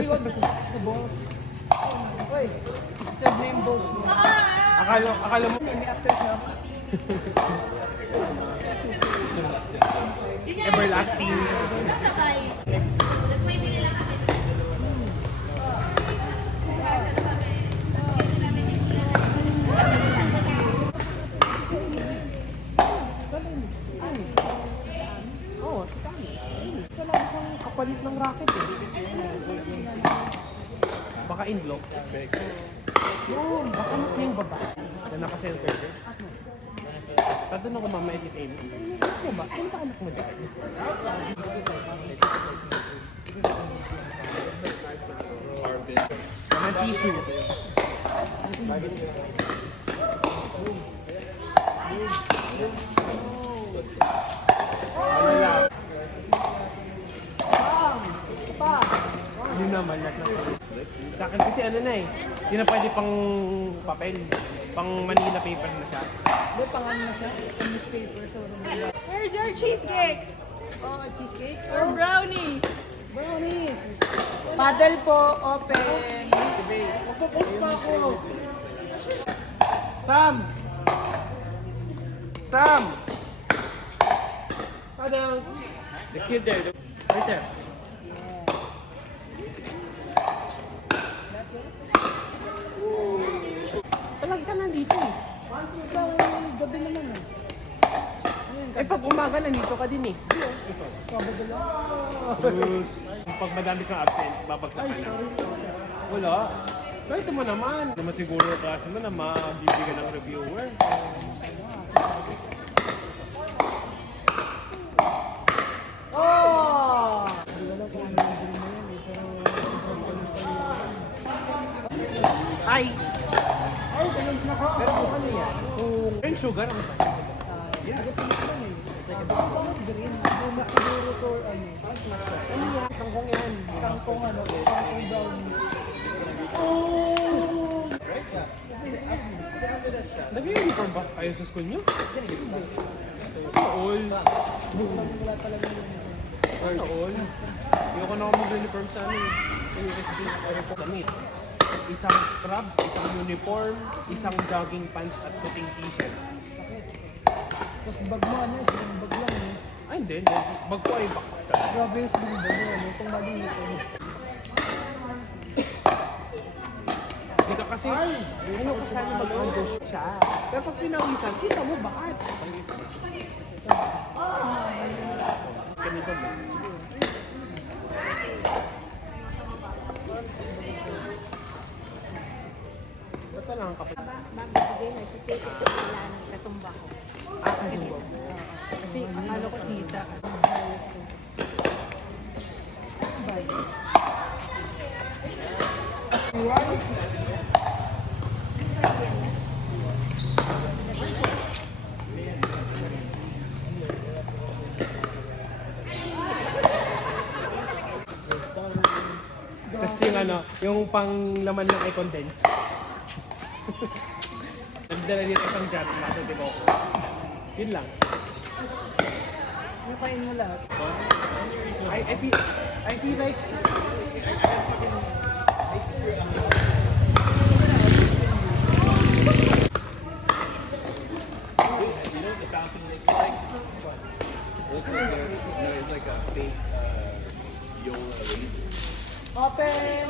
Iwag sa boss. Uy, serve na yung boss mo. Akala mo. May after siya. Everlasting. Oo, ito lang isang kapalit ng racket eh. Baka in-block. Oo, baka mat na yung baba. Na naka-center ko. Tado na ko mama entertain. Ano ba? Sino ba anak mo dyan? Naman tissue. Yun naman, lahat na po. Sa akin kasi ano na eh, yun na pwede pang papel, pang Manila paper na siya. Hindi, pangalan na siya. Pang newspaper. So, Where's our cheesecakes? oh, cheesecake. Or brownies? Brownies. Paddle po, open. Magpo-post pa ako. Sam! Sam! Padang! The kid there, right there. Palag ka nandito eh. Gabi naman eh. Eh pag umaga nandito ka din eh. Sabado lang. Pag madami kang absent, babagsak ka na. Wala. Kahit mo naman. Naman siguro klase mo na mabibigyan ng reviewer. Oh! Wala ko ano yung dream mo yan eh. Pero Hi! ay, ganun na ka. Pero kung ano yan? Kung sugar ang ba? Agad ko naman eh. Bakit green? Luma siguro to ano. Ano yan? Kangkong yan. Kangkong ano. Kangkong brownies. Nag-uniform ba kayo sa school nyo? All. Wala talaga yun. All. Ayoko na ako mag-uniform sa amin. USD. Damit. Isang scrubs, isang uniform, isang jogging pants at puting t-shirt. Tapos bag mo ano, isang bag lang eh. Ay hindi. Bag ko ay backpack talaga. Grabe yung isang bag mo ano. Kung maliit eh. Hindi ka kasi, ano ko sana mag-unders siya. Pero pag pinawisan, kita mo bakit? Ganito mo. Ito lang ang kapit. Magbibigay, nagtitake ko sila ng kasumba ko. Kasi mo. Kasi akala ko kita. Kasi yung ano, yung pang laman lang ay condense. Nagdala dito isang jar, nasa di ko. Yun lang. Lupain mo lahat. I feel like It's like a fake Yola. Open!